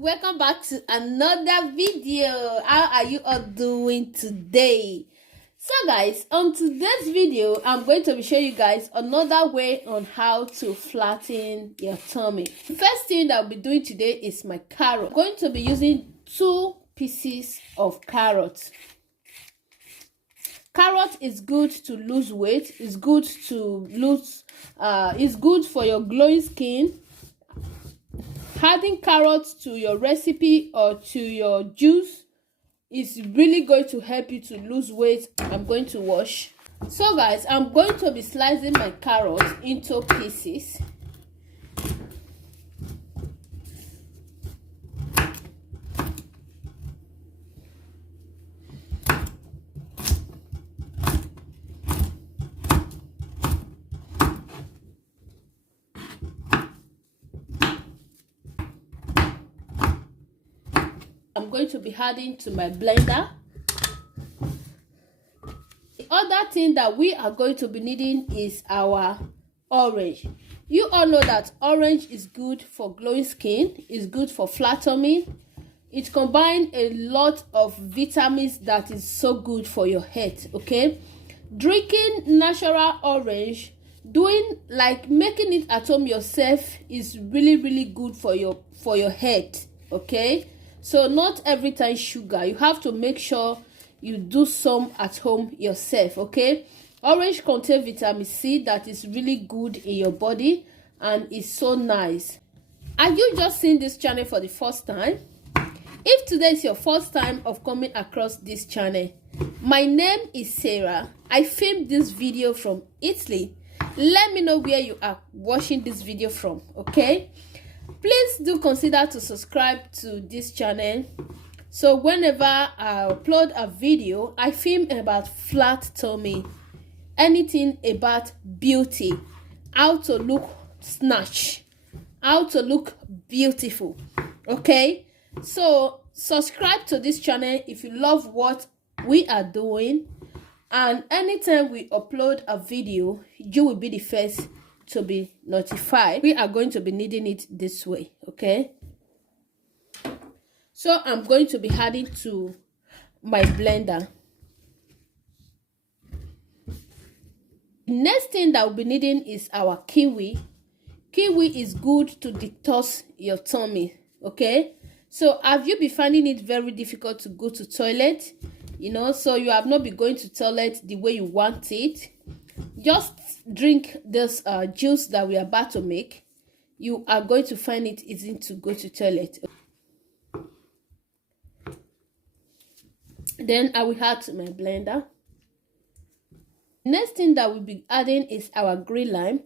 welcome back to another video. How are you all doing today? So guys, on today's video I'm going to be showing you guys another way on how to flatten your tummy. The first thing that I'll be doing today is my carrot. I'm going to be using 2 pieces of carrot. Carrot is good to lose weight. It's good to lose it's good for your glowing skin. Adding carrots to your recipe or to your juice is really going to help you to lose weight. I'm going to wash. So guys, I'm going to be slicing my carrots into pieces. I'm going to be adding to my blender. The other thing that we are going to be needing is our orange. You all know that orange is good for glowing skin, it's good for flat tummy. It combines a lot of vitamins that is so good for your health. Okay, drinking natural orange, making it at home yourself is really good for your health. Okay, so not every time sugar. You have to make sure you do some at home yourself. Okay, orange contains vitamin C that is really good in your body and is so nice. Are you just seeing this channel for the first time? If today is your first time of coming across this channel, my name is Sarah. I filmed this video from Italy. Let me know where you are watching this video from. Okay, please do consider to subscribe to this channel, so whenever I upload a video, I film about flat tummy, anything about beauty, how to look snatch, how to look beautiful. Okay, so subscribe to this channel if you love what we are doing, and anytime we upload a video, you will be the first to be notified. We are going to be needing it this way. Okay, so I'm going to be adding to my blender. The next thing that we'll be needing is our kiwi. Kiwi is good to detox your tummy. Okay, so have you been finding it very difficult to go to toilet? So you have not been going to toilet the way you want it. Just drink this juice that we are about to make. You are going to find it easy to go to toilet. Then I will add to my blender. Next thing that we'll be adding is our green lime.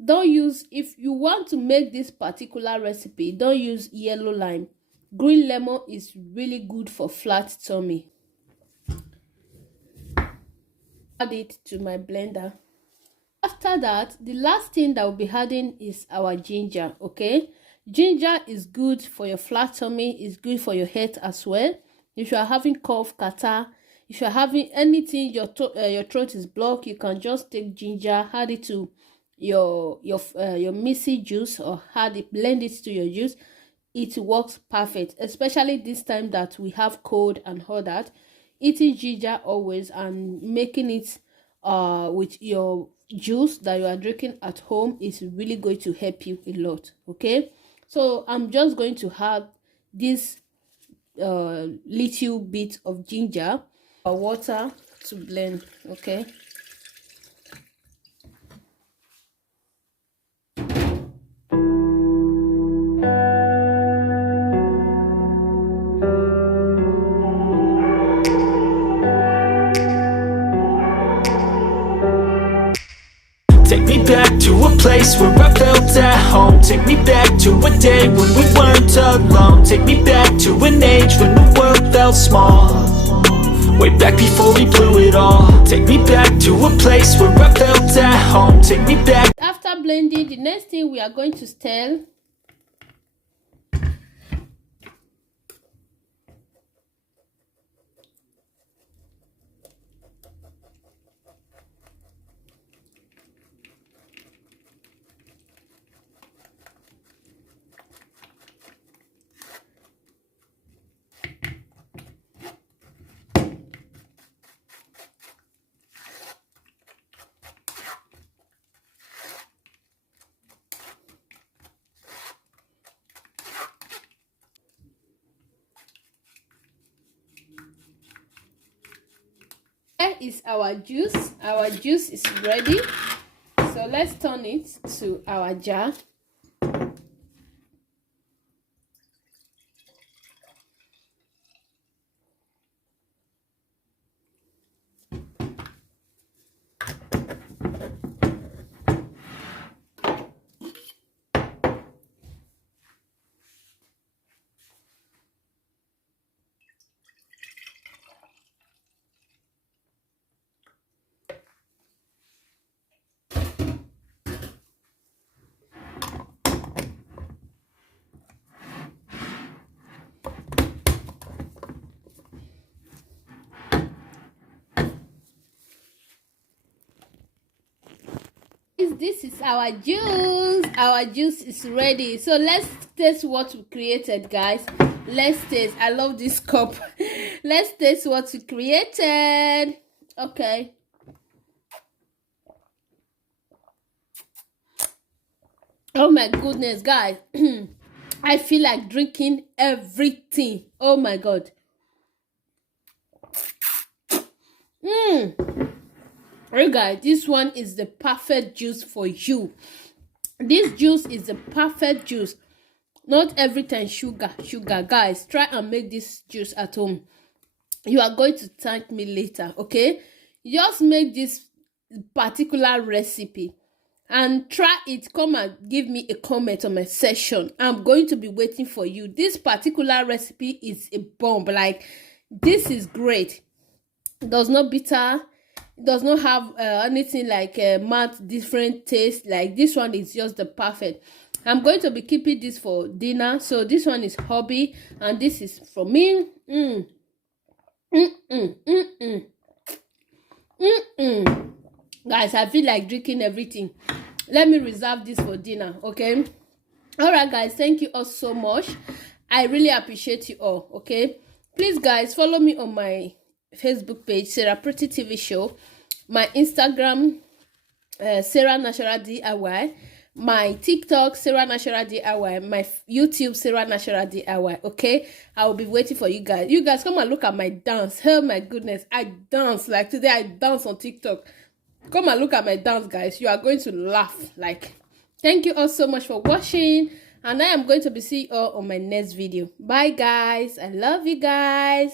If you want to make this particular recipe, don't use yellow lime. Green lemon is really good for flat tummy. Add it to my blender. After that, the last thing that we'll be adding is our ginger. Okay, ginger is good for your flat tummy, is good for your health as well. If you are having cough, catarrh, if you are having anything, your throat is blocked, you can just take ginger, add it to your mixy juice, or blend it to your juice. It works perfect, especially this time that we have cold and all that. Eating ginger always and making it with your juice that you are drinking at home is really going to help you a lot. Okay, so I'm just going to have this little bit of ginger or water to blend. Okay, take me back to a place where I felt at home. Take me back to a day when we weren't alone. Take me back to an age when the world felt small, way back before we blew it all. Take me back to a place where I felt at home. Take me back. After blending, the next thing we are going to stir. is our juice. Our juice is ready. So let's turn it to our jar. This is our juice. Our juice is ready. So let's taste what we created, guys. Let's taste. I love this cup. Let's taste what we created. Okay. Oh my goodness, guys. I feel like drinking everything. Oh my god. Hey guys, this one is the perfect juice for you. This juice is the perfect juice. Not every time sugar. Guys, try and make this juice at home. You are going to thank me later, okay? Just make this particular recipe and try it. Come and give me a comment on my session. I'm going to be waiting for you. This particular recipe is a bomb. Like, this is great. It does not bitter. Does not have anything like matte different taste. Like, this one is just the perfect. I'm going to be keeping this for dinner. So this one is hobby and this is for me. Guys, I feel like drinking everything. Let me reserve this for dinner, okay? All right, guys, thank you all so much. I really appreciate you all, okay? Please, guys, follow me on my Facebook page, Sarah Pretty TV Show, my Instagram, Sarah Natural DIY, my TikTok, Sarah Natural DIY, my YouTube, Sarah Natural DIY, okay? I will be waiting for you guys. You guys come and look at my dance. Oh my goodness, I dance. Like today, I dance on TikTok. Come and look at my dance, guys. You are going to laugh. Like, thank you all so much for watching. And I am going to be seeing you all on my next video. Bye, guys. I love you guys.